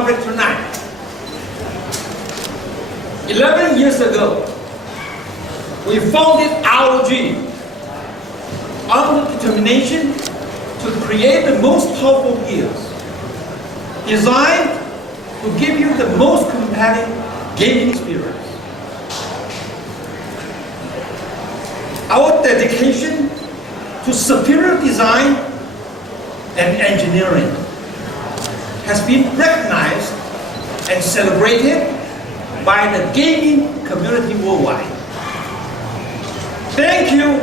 public tonight. 11 years ago, we founded ROG on the determination to create the most powerful gears, designed to give you the most compelling gaming experience. Our dedication to superior design and engineering has been recognized and celebrated by the gaming community worldwide. Thank you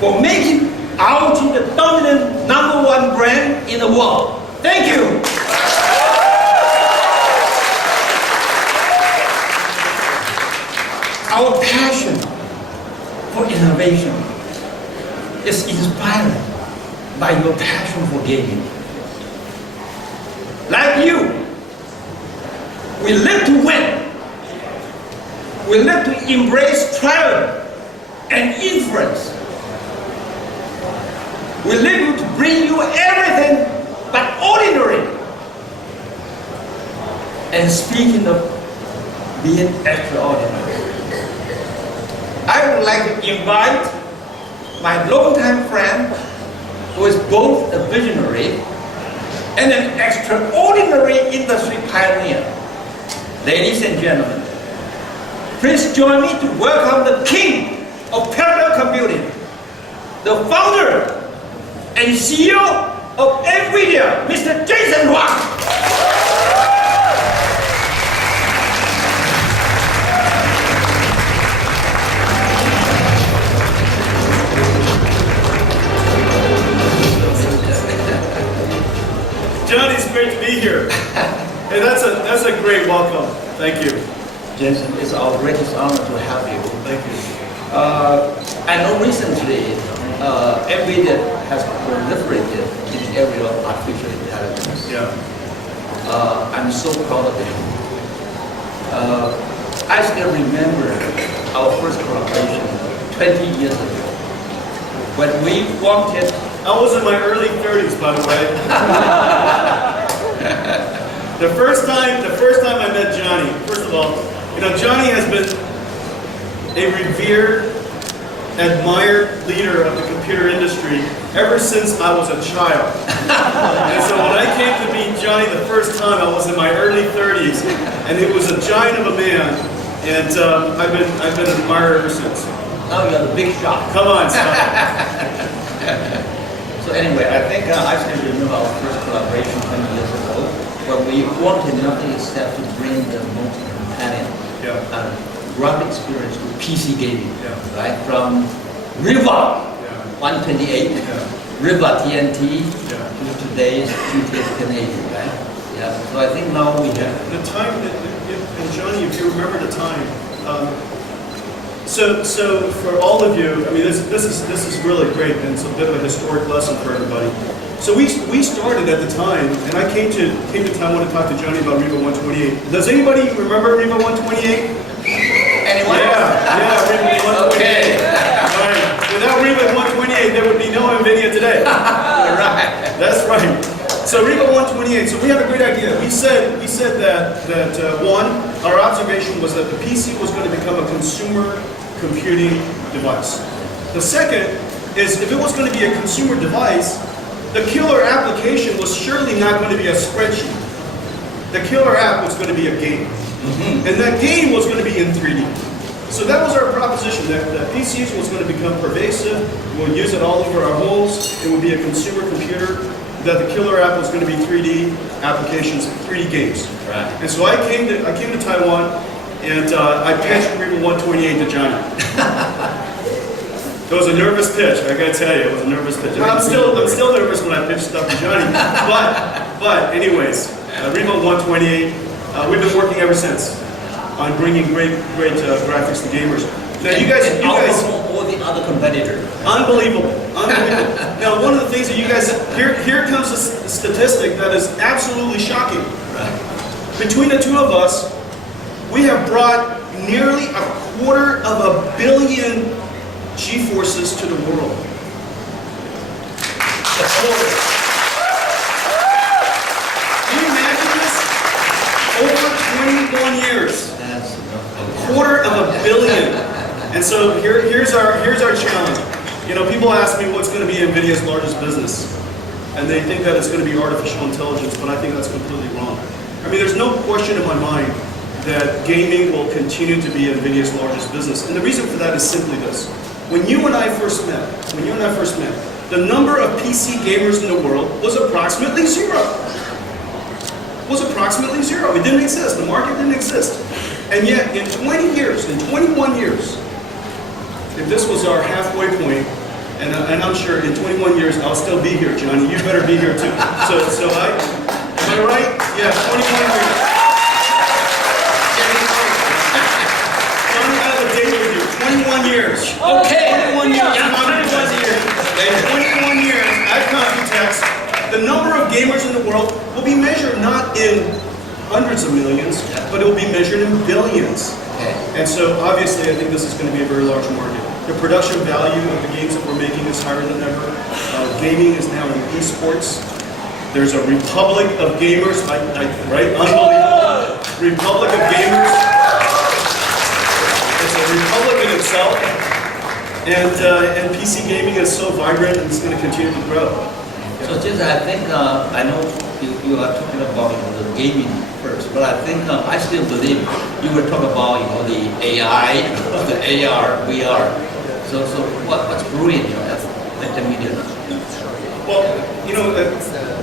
for making ROG the dominant #1 brand in the world. Thank you. Our passion for innovation is inspired by your passion for gaming. Like you, we live to win. We live to embrace triumph and influence. We live to bring you everything but ordinary. And speaking of being extraordinary, I would like to invite my longtime friend, who is both a visionary and an extraordinary industry pioneer. Ladies and gentlemen, please join me to welcome the king of parallel computing, the founder and CEO of NVIDIA, Mr. Jason Huang. Johnny, it's great to be here. Hey, that's a great welcome. Thank you. Jason, it's our greatest honor to have you. Thank you. I know recently NVIDIA has proliferated in the area of artificial intelligence. Yeah. I'm so proud of you. I still remember our first collaboration 20 years ago when we wanted. I was in my early 30s, by the way. The first time I met Johnny, first of all, you know, Johnny has been a revered, admired leader of the computer industry ever since I was a child. And so when I came to meet Johnny the first time, I was in my early 30s, and it was a giant of a man, and I've been an admirer ever since. Now you're the big shot. Come on, son. So anyway, I think I still remember our first collaboration 20 years ago, where we wanted nothing except to bring the most compelling graphic experience to PC gaming, right? From Riva 128, Riva TNT, to today's GTX 1080, right? Yeah. So I think now we have the time. And Johnny, if you remember the time. So for all of you, I mean, this is really great, and it's a bit of a historic lesson for everybody. So we started at the time, and I came to Taiwan to talk to Johnny about Riva 128. Does anybody remember Riva 128? Anyone? Yeah, Riva 128. Okay. Right. Without Riva 128, there would be no NVIDIA today. Right. That's right. So Riva 128. So we have a great idea. We said that one, our observation was that the PC was going to become a consumer computing device. The second is, if it was going to be a consumer device, the killer application was surely not going to be a spreadsheet. The killer app was going to be a game. And that game was going to be in 3D. So that was our proposition, that PCs was going to become pervasive, we'll use it all over our homes, it would be a consumer computer, that the killer app was going to be 3D applications, 3D games. Right. And so I came to Taiwan, and I pitched Riva 128 to Johnny. It was a nervous pitch, I gotta tell you, it was a nervous pitch. And I'm still nervous when I pitch stuff to Johnny. But anyways, Riva 128, we've been working ever since on bringing great graphics to gamers. Now you guys, all the other competitors. Unbelievable. Now one of the things that you guys, here comes a statistic that is absolutely shocking. Right. Between the two of us, we have brought nearly 250 million G-forces to the world. Do you imagine this? 21 years. That's $250 million. And so here's our challenge. You know, people ask me what's going to be NVIDIA's largest business. And they think that it's going to be artificial intelligence, but I think that's completely wrong. I mean, there's no question in my mind that gaming will continue to be NVIDIA's largest business. And the reason for that is simply this. When you and I first met, the number of PC gamers in the world was approximately zero. It didn't exist. The market didn't exist. And yet, in 20 years, in 21 years, if this was our halfway point, and I'm sure in 21 years I'll still be here, Johnny. You better be here too. So am I right? Yeah, 21 years. Johnny, I have a date with you. 21 years. okay. 21 years. Yeah, 21 years. In 21 years at Computex, the number of gamers in the world will be measured not in hundreds of millions, but it will be measured in billions. Okay. And so obviously I think this is going to be a very large market. The production value of the games that we're making is higher than ever. Gaming is now in esports. There's a republic of gamers, right? Unbelievable. Republic of gamers. It's a republic in itself. And PC gaming is so vibrant and it's going to continue to grow. So just I think, I know you are talking about the gaming first, but I think I still believe you will talk about the AI, the AR, VR. So what's brewing at the media? Well,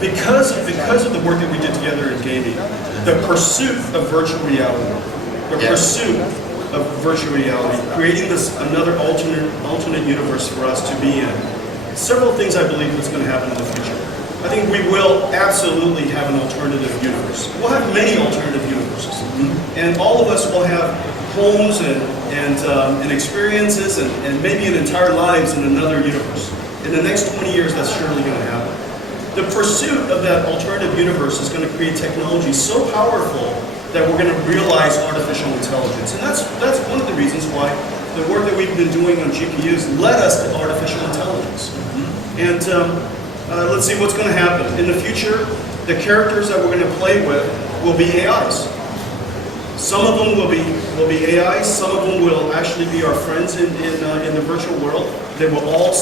because of the work that we did together in gaming, the pursuit of virtual reality, creating this another alternate universe for us to be in. Several things I believe that's going to happen in the future. I think we will absolutely have an alternative universe. We'll have many alternative universes, and all of us will have homes and experiences and maybe an entire lives in another universe. In the next 20 years, that's surely going to happen. The pursuit of that alternative universe is going to create technology so powerful that we're going to realize artificial intelligence. And that's one of the reasons why the work that we've been doing on GPUs led us to artificial intelligence. And let's see what's going to happen. In the future, the characters that we're going to play with will be AIs. Some of them will be AIs, some of them will actually be our friends in the virtual world. They will all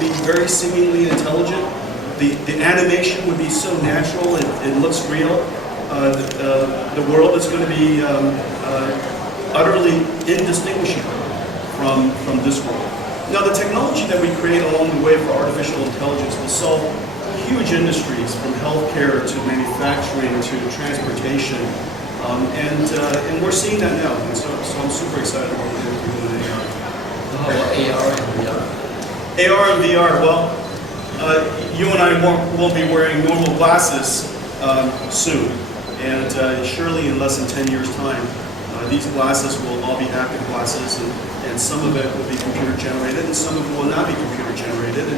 be very seemingly intelligent. The animation would be so natural, it looks real. The world is going to be utterly indistinguishable from this world. Now, the technology that we create along the way for artificial intelligence will solve huge industries from healthcare to manufacturing to transportation, and we're seeing that now. And so I'm super excited about what we're doing with AR. How about AR and VR? AR and VR, well, you and I won't be wearing normal glasses soon. And surely in less than 10 years' time, these glasses will all be active glasses, and some of it will be computer generated, and some of it will not be computer generated.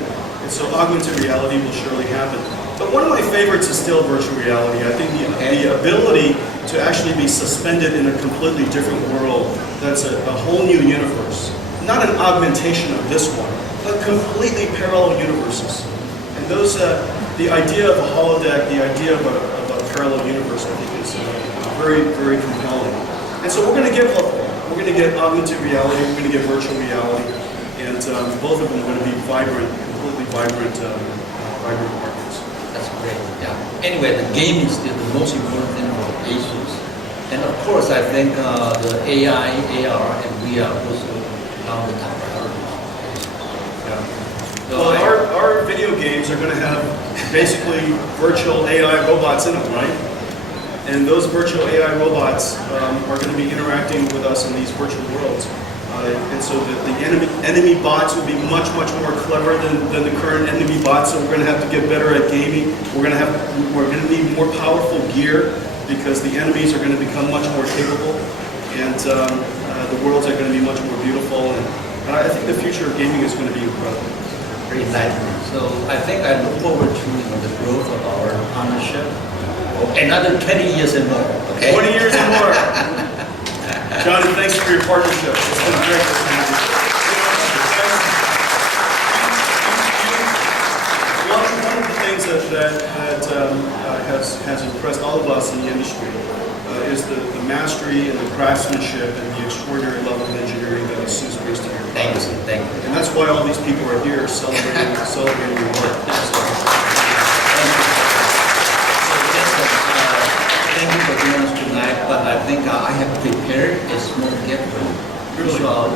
And so augmented reality will surely happen. But one of my favorites is still virtual reality. I think the ability to actually be suspended in a completely different world, that's a whole new universe. Not an augmentation of this one, but completely parallel universes. And those, the idea of a holodeck, the idea of a parallel universe, I think is very, very compelling. And so we're going to get both. We're going to get augmented reality, we're going to get virtual reality, and both of them are going to be vibrant, completely vibrant markets. That's great, yeah. Anyway, the game is still the most important thing for ASUS. And of course, I think the AI, AR, and VR also now the top priorities. Yeah. So Well, our video games are going to have basically virtual AI robots in them, right? And those virtual AI robots are going to be interacting with us in these virtual worlds. And so the enemy bots will be much, much more clever than the current enemy bots. So we're going to have to get better at gaming. We're going to need more powerful gear because the enemies are going to become much more capable, and the worlds are going to be much more beautiful. And I think the future of gaming is going to be incredible. very lively. So I think I look forward to the growth of our partnership for another 20 years and more. Okay. 20 years and more. Johnny, thanks for your partnership. It's been great. One of the things that has impressed all of us in the industry is the mastery and the craftsmanship and the extraordinary level of engineering that SUSE brings to your Thank you, sir. Thank you. And that's why all these people are here celebrating your work. Thank you for joining us tonight, but I think I have prepared a small gift for you. Really? Show our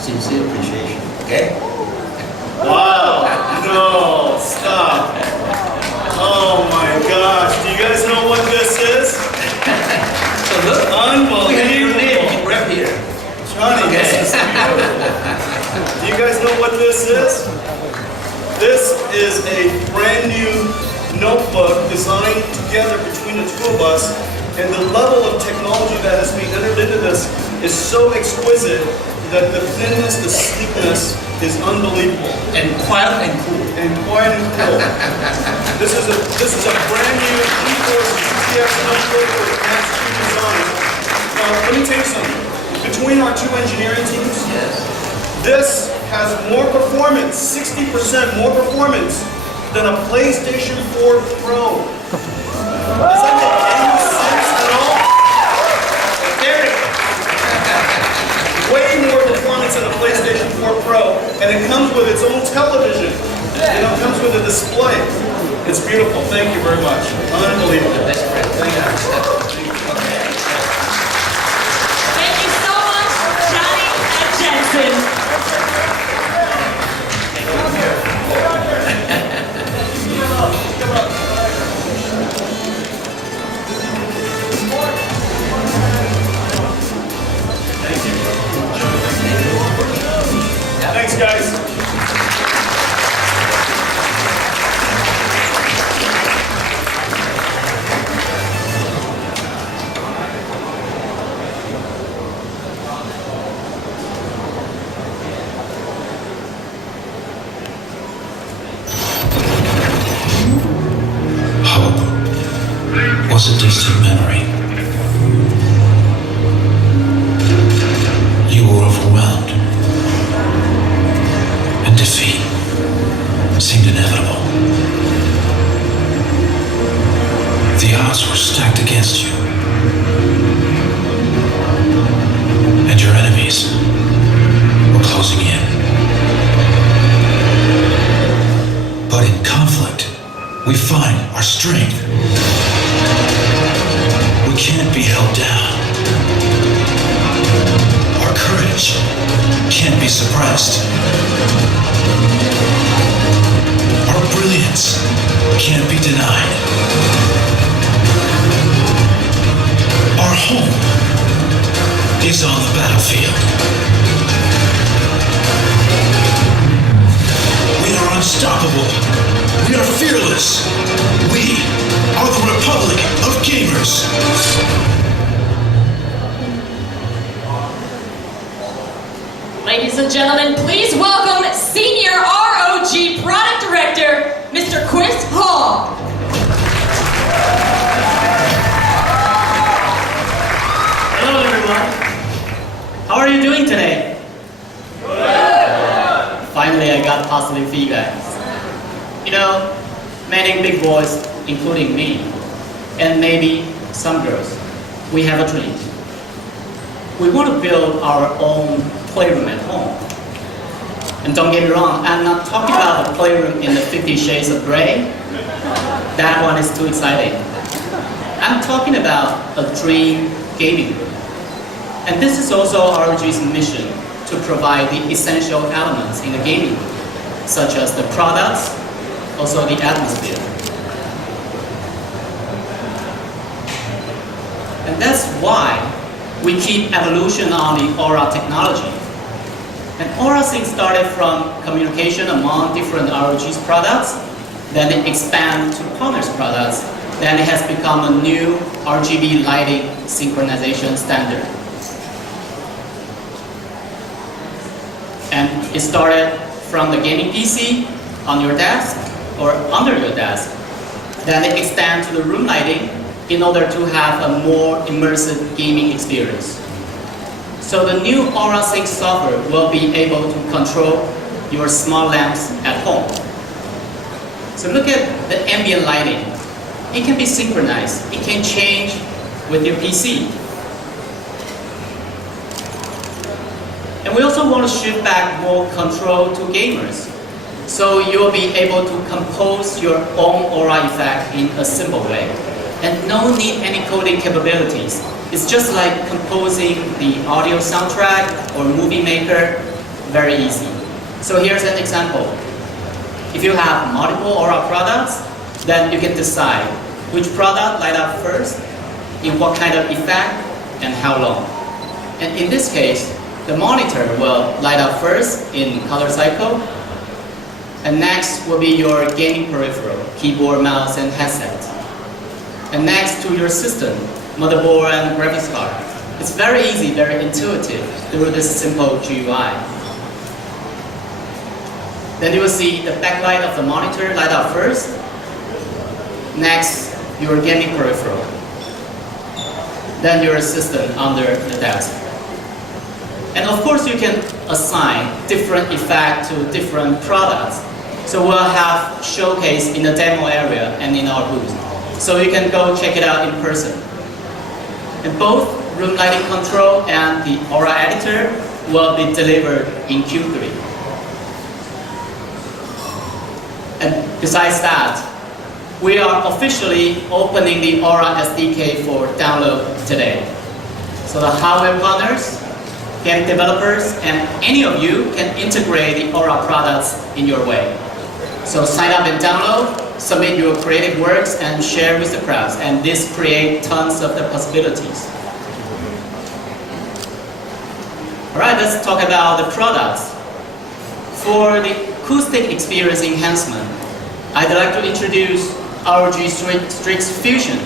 sincere appreciation, okay? Wow! No, stop. Oh my gosh, do you guys know what this is? So look, we have your name Unbelievable. right here. Johnny, this is beautiful. Do you guys know what this is? This is a brand new notebook designed together between the two of us, and the level of technology that has been entered into this is so exquisite that the thinness, the sleekness is unbelievable. And quiet and cool. And quiet and cool. This is a brand new GeForce GTX notebook with master design. Let me tell you something. Between our two engineering teams, this has more performance, 60% more performance than a PlayStation 4 Pro. Does that make any sense at all? Derek, way more performance than a PlayStation 4 Pro, and it comes with its own television. It comes with a display. It's beautiful. Thank you very much. Unbelievable. That's great. Thank you. Thank you so much, Johnny and Jensen. Thanks, guys. Hope was a distant memory. You were overwhelmed, and defeat seemed inevitable. The odds were stacked against you, and your enemies were closing in. But in conflict, we find our strength. We can't be held down. Our courage can't be suppressed. Our brilliance can't be denied. Our home is on the battlefield. We are unstoppable. We are fearless. We are the Republic of Gamers. Ladies and gentlemen, please welcome Senior ROG Product Director, Mr. Chris Hall. Hello everyone. How are you doing today? Good. Finally I got positive feedback. You know, many big boys, including me, and maybe some girls, we have a dream. We want to build our own playroom at home. And don't get me wrong, I'm not talking about a playroom in the 50 Shades of Grey. That one is too exciting. I'm talking about a dream gaming room. And this is also ROG's mission to provide the essential elements in a gaming room, such as the products, also the atmosphere. And that's why we keep evolution on the Aura technology. And Aura Sync started from communication among different ROG's products, then it expanded to partners' products, then it has become a new RGB lighting synchronization standard. And it started from the gaming PC on your desk or under your desk. Then it extended to the room lighting in order to have a more immersive gaming experience. So the new Aura Sync software will be able to control your smart lamps at home. So look at the ambient lighting. it can be synchronized. It can change with your PC. And we also want to shift back more control to gamers. So you'll be able to compose your own aura effect in a simple way. And no need any coding capabilities. It's just like composing the audio soundtrack or movie maker, very easy. So here's an example. If you have multiple aura products, then you can decide which product light up first, in what kind of effect, and how long. And in this case, the monitor will light up first in color cycle, and next will be your gaming peripheral, keyboard, mouse, and headset. And next to your system, motherboard and graphics card. It's very easy, very intuitive through this simple GUI. Then you will see the backlight of the monitor light up first. Next, your gaming peripheral. Then your system under the desk. And of course, you can assign different effects to different products. So we'll have showcase in the demo area and in our booth. So you can go check it out in person. And both room lighting control and the aura editor will be delivered in Q3. And besides that, we are officially opening the Aura SDK for download today. So the hardware partners, game developers, and any of you can integrate the Aura products in your way. So sign up and download, submit your creative works, and share with the crowds. And this creates tons of the possibilities. All right, let's talk about the products. For the acoustic experience enhancement, I'd like to introduce ROG STRIX Fusion.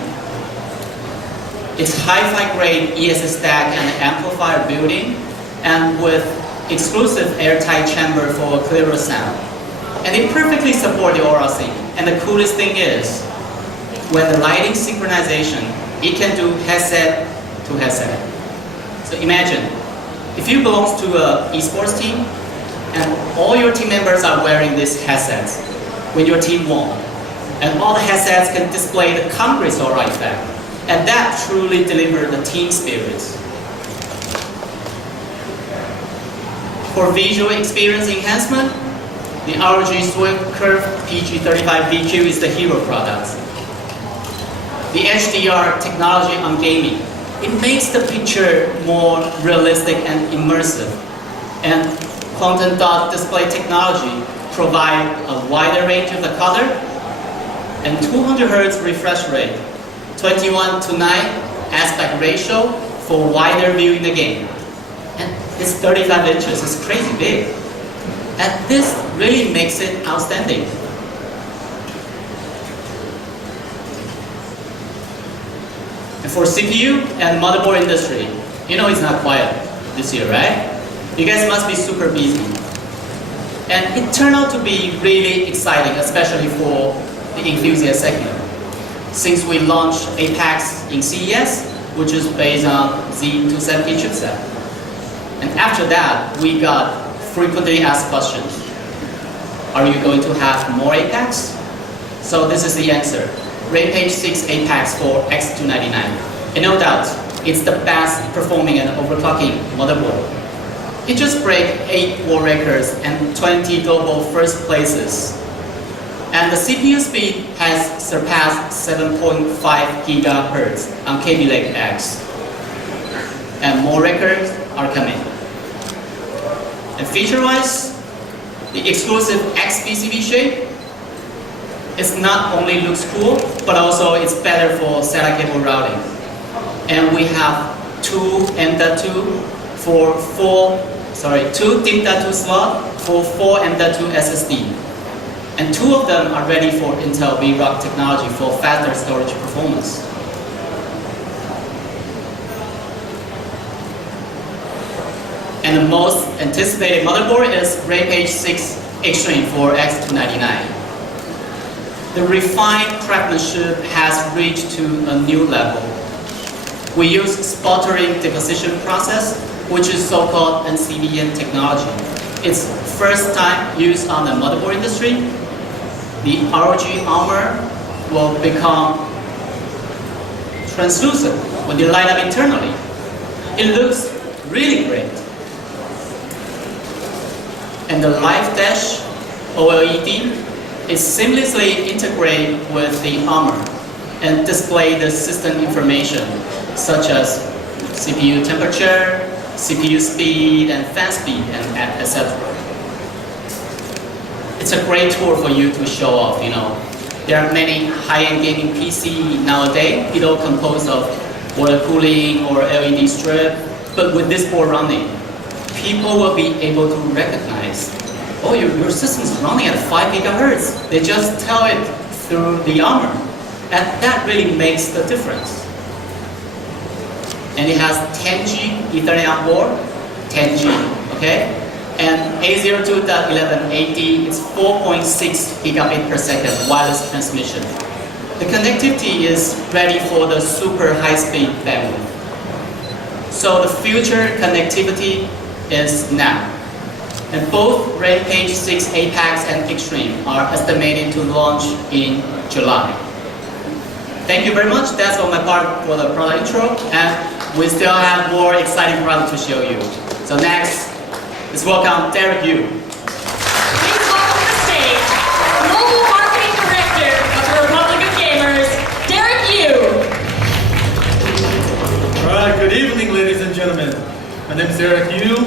It's hi-fi grade ESS stack and amplifier building, and with exclusive airtight chamber for clearer sound. And it perfectly supports the Aura Sync. And the coolest thing is, when the lighting synchronization, it can do headset to headset. So imagine, if you belong to an esports team, and all your team members are wearing these headsets when your team won, and all the headsets can display the Congress Aura effect, and that truly delivers the team spirit. For visual experience enhancement, the ROG Swift Curve PG35 VQ is the hero product. The HDR technology on gaming, it makes the picture more realistic and immersive. And quantum dot display technology provide a wider range of the color and 200 Hz refresh rate, 21:9 aspect ratio for wider view in the game. And it's 35 inches, it's crazy big. And this really makes it outstanding. And for CPU and motherboard industry, you know it's not quiet this year, right? You guys must be super busy. And it turned out to be really exciting, especially for the enthusiast segment. Since we launched Apex in CES, which is based on Z270 chipset. And after that, we got frequently asked questions. Are you going to have more Apex? So this is the answer. Rampage 6 Apex for X299. And no doubt, it's the best performing and overclocking motherboard. It just breaks 8 world records and 20 global first places. And the CPU speed has surpassed 7.5 GHz on Kaby Lake X. And more records are coming. And feature-wise, the exclusive X PCB shape is not only looks cool, but also it's better for SATA cable routing. And we have two DIMM.2 slot for 4 M.2 SSD. And 2 of them are ready for Intel VROG technology for faster storage performance. And the most anticipated motherboard is Rampage 6 Extreme for X299. The refined craftsmanship has reached to a new level. We use sputtering deposition process, which is so-called NCVN technology. It's first time used on the motherboard industry. The ROG Armor will become translucent when you light up internally. It looks really great. And the Live Dash OLED is seamlessly integrated with the armor and display the system information such as CPU temperature, CPU speed, and fan speed, and etc. It's a great tool for you to show off, you know. There are many high-end gaming PC nowadays, either composed of water cooling or LED strip, but with this board running, people will be able to recognize, oh, your system's running at 5 gigahertz. They just tell it through the armor. And that really makes the difference. And it has 10G Ethernet board, 10G, okay? And A02.11ad is 4.6 gigabit per second wireless transmission. The connectivity is ready for the super high-speed bandwidth. So the future connectivity is now. And both Rampage 6 Apex and Extreme are estimated to launch in July. Thank you very much. That's all my part for the product intro. And we still have more exciting products to show you. So next, let's welcome Derek Yu. Please welcome to the stage, Global Marketing Director of the Republic of Gamers, Derek Yu. All right, good evening, ladies and gentlemen. My name is Derek Yu.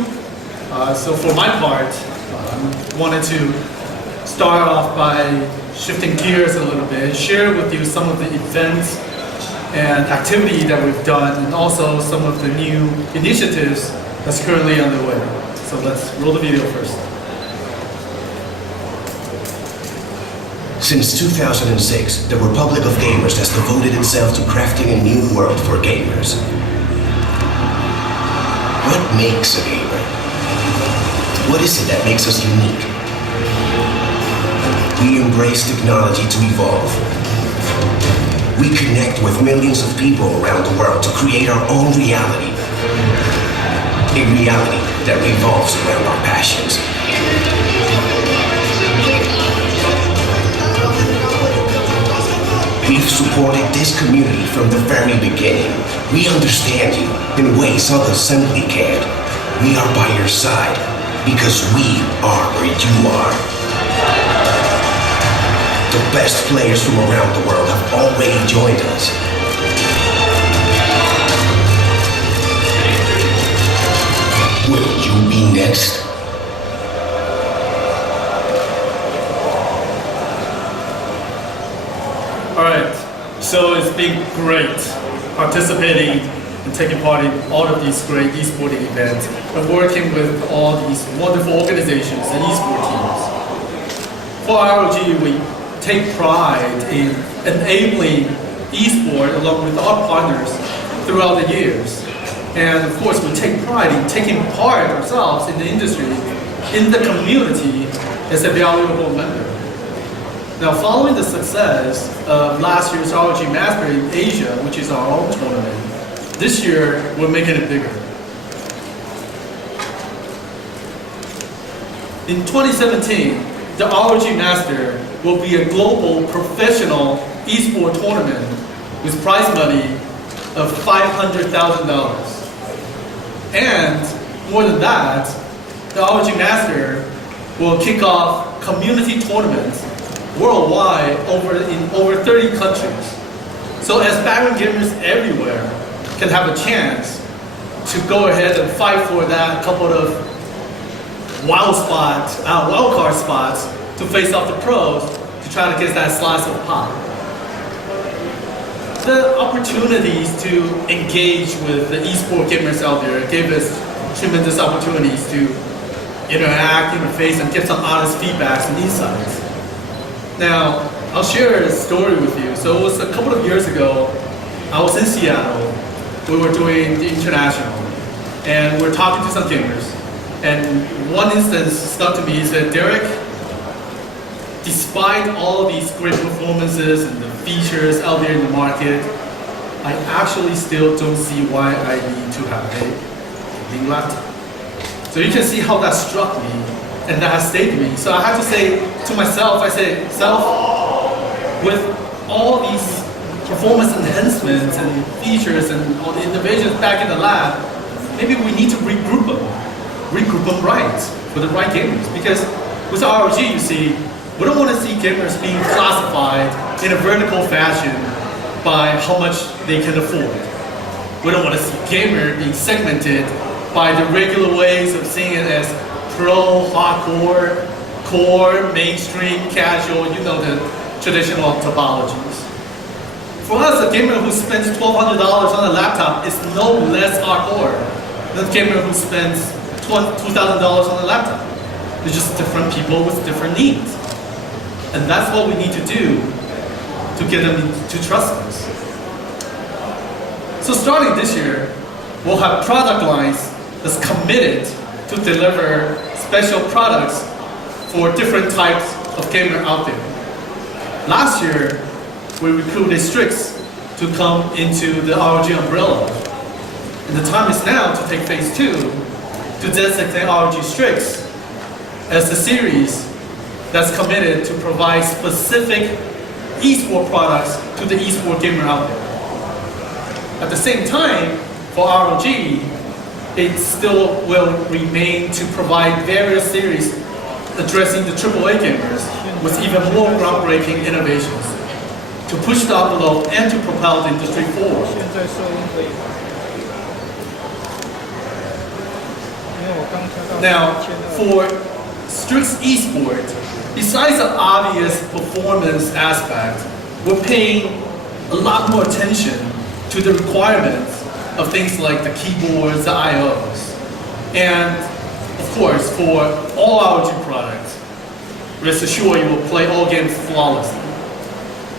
So for my part, I wanted to start off by shifting gears a little bit and share with you some of the events and activity that we've done, and also some of the new initiatives that's currently underway. So let's roll the video first. Since 2006, the Republic of Gamers has devoted itself to crafting a new world for gamers. What makes a gamer? What is it that makes us unique? We embrace technology to evolve. We connect with millions of people around the world to create our own reality. A reality that revolves around our passions. We've supported this community from the very beginning. We understand you in ways others simply can't. We are by your side because we are where you are. The best players from around the world have already joined us. Will you be next? All right, so it's been great participating and taking part in all of these great esporting events and working with all these wonderful organizations and esport teams. For ROG, we take pride in enabling esport along with our partners throughout the years. And of course, we take pride in taking part ourselves in the industry, in the community, as a valuable member. Now, following the success of last year's ROG Master in Asia, which is our own tournament, this year we're making it bigger. In 2017, the ROG Master will be a global professional esport tournament with prize money of $500,000. And more than that, the ROG Master will kick off community tournaments worldwide in over 30 countries. So aspiring gamers everywhere can have a chance to go ahead and fight for that couple of wild card spots to face off the pros to try to get that slice of pie. The opportunities to engage with the esport gamers out there gave us tremendous opportunities to interact, interface, and get some honest feedbacks and insights. Now, I'll share a story with you. So it was a couple of years ago, I was in Seattle. We were doing the international, and we're talking to some gamers. And one instance stuck to me. He said, Derek, despite all these great performances and the features out there in the market, I actually still don't see why I need to have a gaming laptop. So you can see how that struck me, and that has stayed with me. So I had to say to myself, I said, self, with all these performance enhancements and features and all the innovations back in the lab, maybe we need to regroup them right for the right gamers. Because with ROG, you see, we don't want to see gamers being classified in a vertical fashion by how much they can afford. We don't want to see gamer being segmented by the regular ways of seeing it as pro, hardcore, core, mainstream, casual, you know the traditional topologies. For us, a gamer who spends $1,200 on a laptop is no less hardcore than a gamer who spends $2,000 on a laptop. They're just different people with different needs. And that's what we need to do to get them to trust us. So starting this year, we'll have product lines that's committed to deliver special products for different types of gamer out there. Last year, we recruited STRIX to come into the ROG umbrella. And the time is now to take phase 2 to designate ROG STRIX as a series that's committed to provide specific eSport products to the eSport gamer out there. At the same time, for ROG, it still will remain to provide various series addressing the AAA gamers with even more groundbreaking innovations to push the envelope and to propel the industry forward. Now, for STRIX eSport, besides the obvious performance aspect, we're paying a lot more attention to the requirements of things like the keyboards, the IOs. And of course, for all ROG products, rest assured you will play all games flawlessly.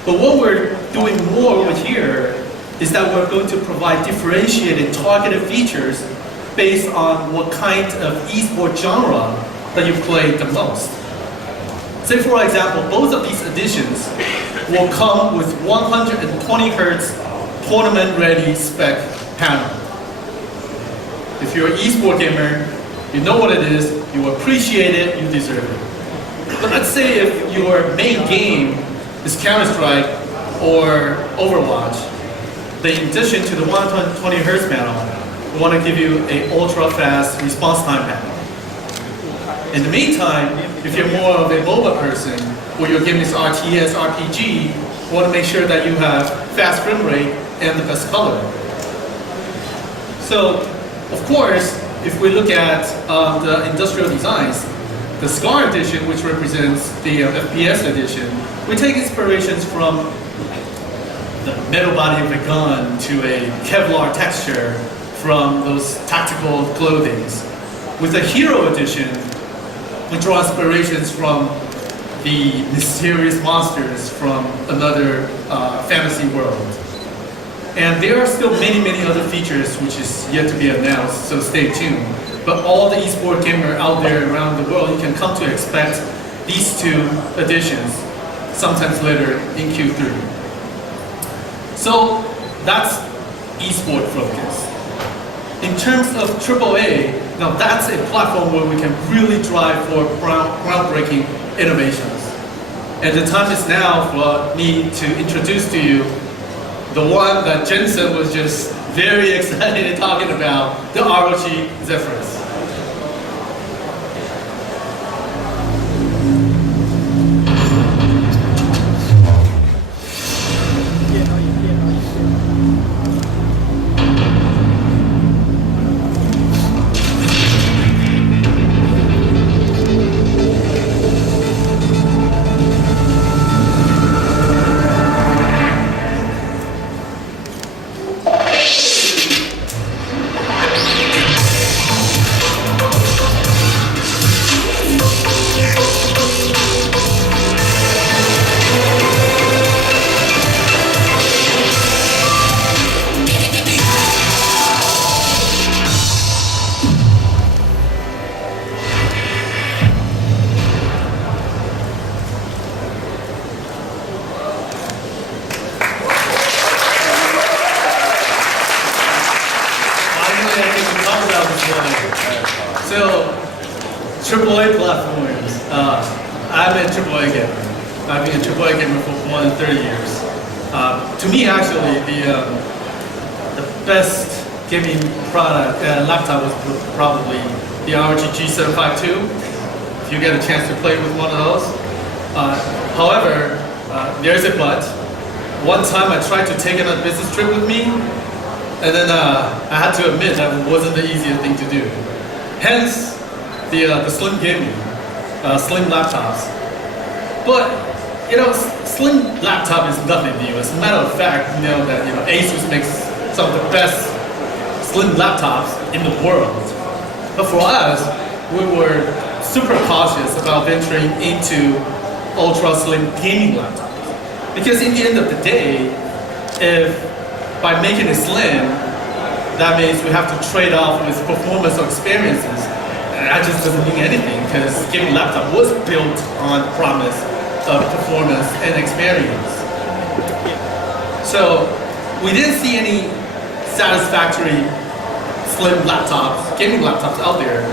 But what we're doing more over here is that we're going to provide differentiated, targeted features based on what kind of eSport genre that you play the most. Say for example, both of these editions will come with 120 Hz tournament-ready spec panel. If you're an eSport gamer, you know what it is, you appreciate it, you deserve it. But let's say if your main game is Counter-Strike or Overwatch, then in addition to the 120 Hz panel, we want to give you an ultra-fast response time panel. In the meantime, if you're more of a mobile person, or your game is RTS, RPG, you want to make sure that you have fast frame rate and the best color. So, of course, if we look at the industrial designs, the SCAR edition, which represents the FPS edition, we take inspirations from the metal body of a gun to a Kevlar texture from those tactical clothing. With the Hero edition, we draw inspirations from the mysterious monsters from another fantasy world. And there are still many, many other features which is yet to be announced, so stay tuned. But all the eSport gamer out there around the world, you can come to expect these two editions sometimes later in Q3. So that's eSport focus. In terms of AAA, now that's a platform where we can really drive for groundbreaking innovations. And the time is now for me to introduce to you the one that Jensen was just very excited talking about, the ROG Zephyrus. So, AAA platforms. I'm a AAA gamer. I've been a AAA gamer for more than 30 years. To me, actually, the best gaming product laptop was probably the ROG G752. If you get a chance to play with one of those. However, there's a but. One time I tried to take it on a business trip with me, and then I had to admit that it wasn't the easiest thing to do. Hence, the slim gaming, slim laptops. But slim laptop is nothing new. As a matter of fact, you know that Asus makes some of the best slim laptops in the world. But for us, we were super cautious about venturing into ultra slim gaming laptops. Because in the end of the day, if by making it slim, that means we have to trade off with performance or experiences. And that just doesn't mean anything, because gaming laptop was built on promise of performance and experience. So we didn't see any satisfactory slim laptops, gaming laptops out there,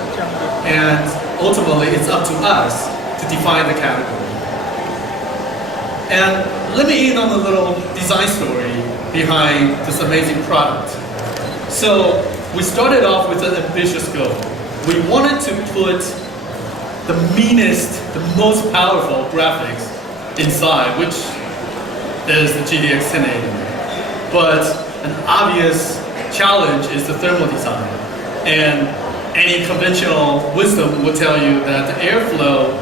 and ultimately it's up to us to define the category. And let me in on a little design story behind this amazing product. So we started off with an ambitious goal. We wanted to put the meanest, the most powerful graphics inside, which is the GTX 1080. But an obvious challenge is the thermal design. And any conventional wisdom would tell you that the airflow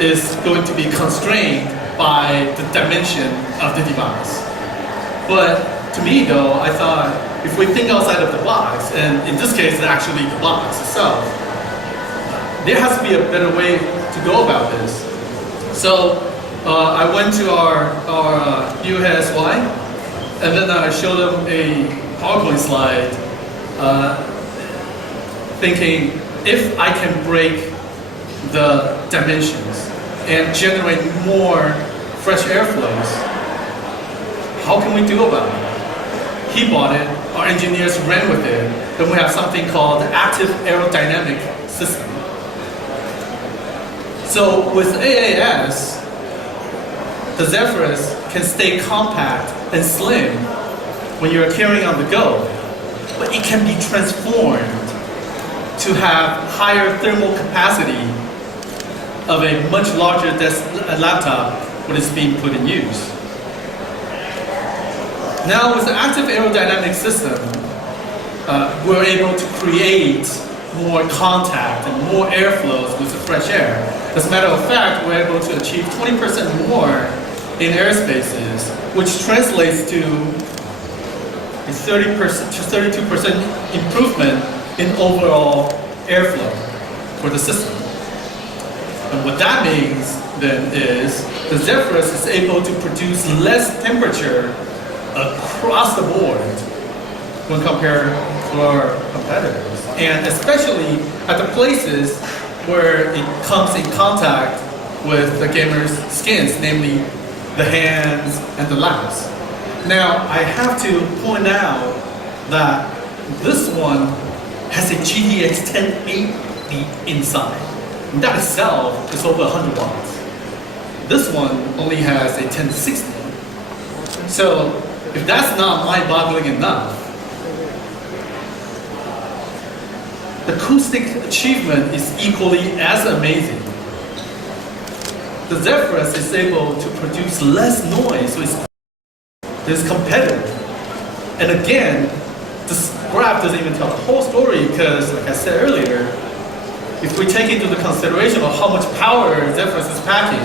is going to be constrained by the dimension of the device. But to me though, I thought if we think outside of the box, and in this case it's actually the box itself, there has to be a better way to go about this. So I went to our USY, and then I showed them a PowerPoint slide, thinking if I can break the dimensions and generate more fresh airflows, how can we do about it? He bought it, our engineers ran with it, then we have something called the active aerodynamic system. So with AAS, the Zephyrus can stay compact and slim when you're carrying on the go, but it can be transformed to have higher thermal capacity of a much larger laptop when it's being put in use. Now with the active aerodynamic system, we're able to create more contact and more airflows with the fresh air. As a matter of fact, we're able to achieve 20% more in airspaces, which translates to a 32% improvement in overall airflow for the system. And what that means then is the Zephyrus is able to produce less temperature across the board when compared to our competitors. And especially at the places where it comes in contact with the gamer's skins, namely the hands and the laps. Now, I have to point out that this one has a GTX 1080 inside. And that itself is over 100 watts. This one only has a 1060. So, if that's not mind-boggling enough, the acoustic achievement is equally as amazing. The Zephyrus is able to produce less noise, so it's competitive. And again, this graph doesn't even tell the whole story because, like I said earlier, if we take into the consideration of how much power Zephyrus is packing,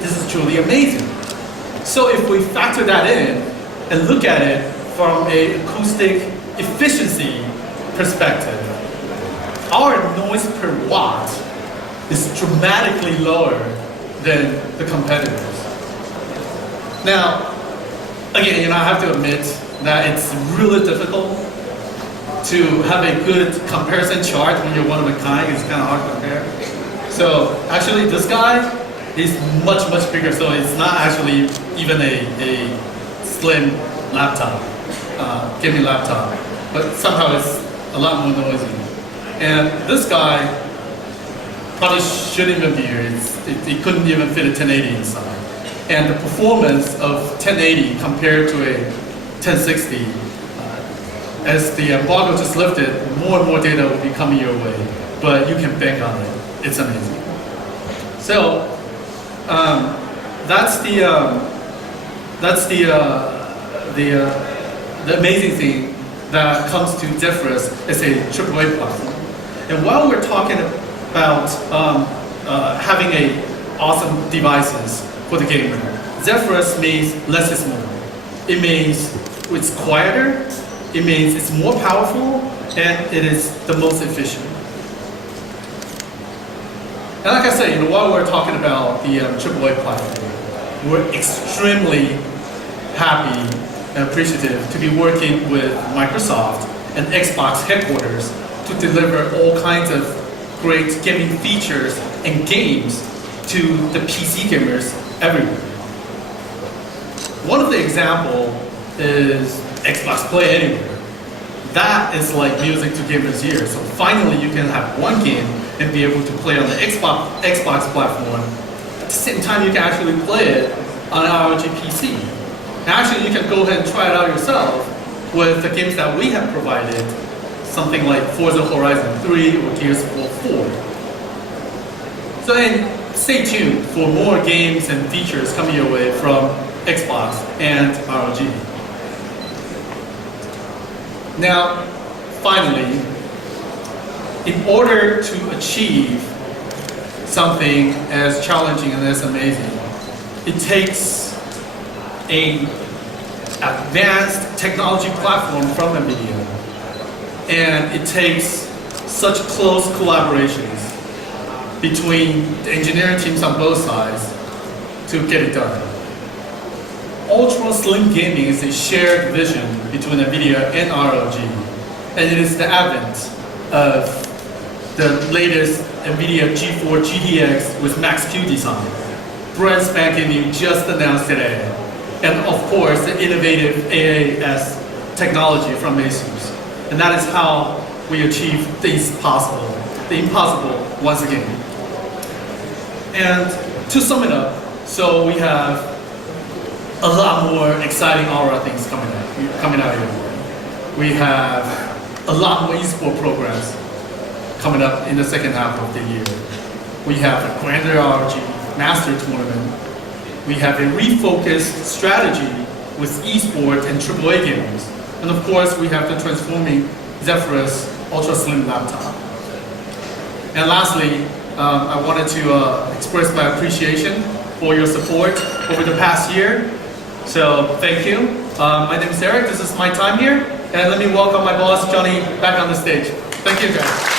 this is truly amazing. So if we factor that in and look at it from an acoustic efficiency perspective, our noise per watt is dramatically lower than the competitors. Now, again, I have to admit that it's really difficult to have a good comparison chart when you're one of a kind. It's kind of hard to compare. So actually, this guy is much, much bigger. So it's not actually even a slim laptop, gaming laptop, but somehow it's a lot more noisy. And this guy probably shouldn't even be here. It couldn't even fit a 1080 inside. and the performance of 1080 compared to a 1060. As the embargo just lifted, more and more data will be coming your way, but you can bank on it. It's amazing. So that's the amazing thing that comes to Zephyrus as a AAA platform. And while we're talking about having awesome devices for the gamer, Zephyrus means less is more. It means it's quieter, it means it's more powerful, and it is the most efficient. And like I said, while we're talking about the AAA platform, we're extremely happy and appreciative to be working with Microsoft and Xbox headquarters to deliver all kinds of great gaming features and games to the PC gamers everywhere. One of the examples is Xbox Play Anywhere. That is like music to gamers' ears. So finally you can have one game and be able to play on the Xbox platform. At the same time you can actually play it on ROG PC. And actually you can go ahead and try it out yourself with the games that we have provided, something like Forza Horizon 3 or Gears of War 4. So then stay tuned for more games and features coming your way from Xbox and ROG. Now, finally, in order to achieve something as challenging and as amazing, it takes an advanced technology platform from NVIDIA, and it takes such close collaborations between the engineering teams on both sides to get it done. Ultra Slim Gaming is a shared vision between NVIDIA and ROG, and it is the advent of the latest NVIDIA G4 GTX with Max-Q design, brand spanking new, just announced today, and of course the innovative AAS technology from ASUS. And that is how we achieve the impossible once again. And to sum it up, so we have a lot more exciting Aura things coming out here. We have a lot more esports programs coming up in the second half of the year. We have a Grander ROG Master Tournament. We have a refocused strategy with esports and AAA games. And of course, we have the transforming Zephyrus Ultra Slim laptop. And lastly, I wanted to express my appreciation for your support over the past year. So thank you. My name is Eric. This is my time here. And let me welcome my boss, Johnny, back on the stage. Thank you, guys.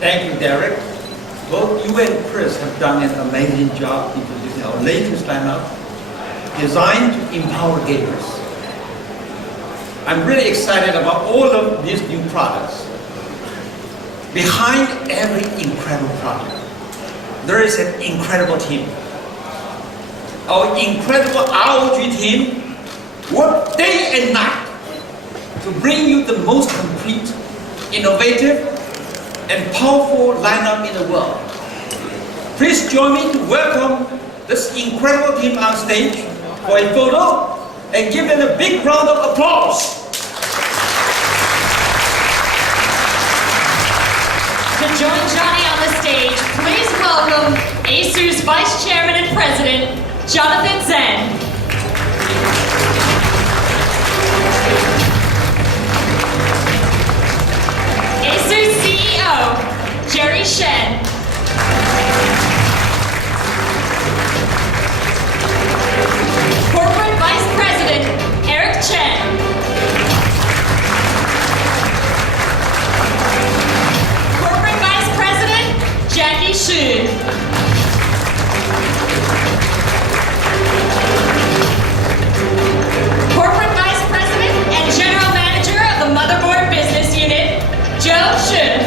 Thank you, Derek. Both you and Chris have done an amazing job introducing our latest lineup, designed to empower gamers. I'm really excited about all of these new products. Behind every incredible product, there is an incredible team. Our incredible ROG team work day and night to bring you the most complete, innovative, and powerful lineup in the world. Please join me to welcome this incredible team on stage for a photo and give them a big round of applause. To join Johnny on the stage, please welcome ASUS Vice Chairman and President, Jonathan Zen. ASUS CEO, Jerry Shen. Corporate Vice President, Eric Chen. Corporate Vice President, Jackie Xu. Corporate Vice President and General Manager of the Motherboard Business Unit, Joe Xu.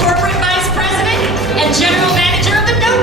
Corporate Vice President and General Manager of the Notebook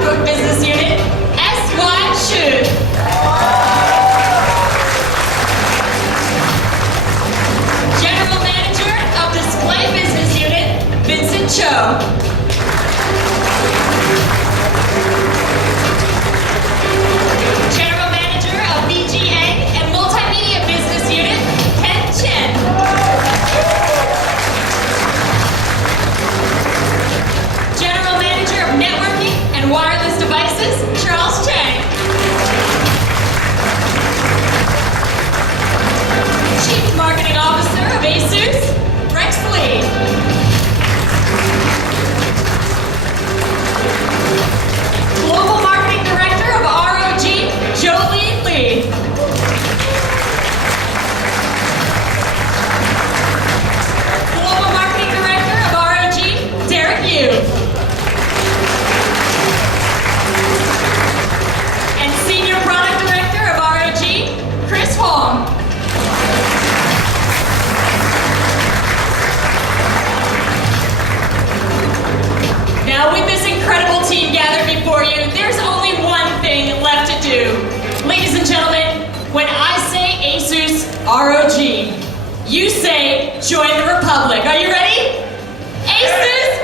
you say join the Republic. Are you ready? Aces,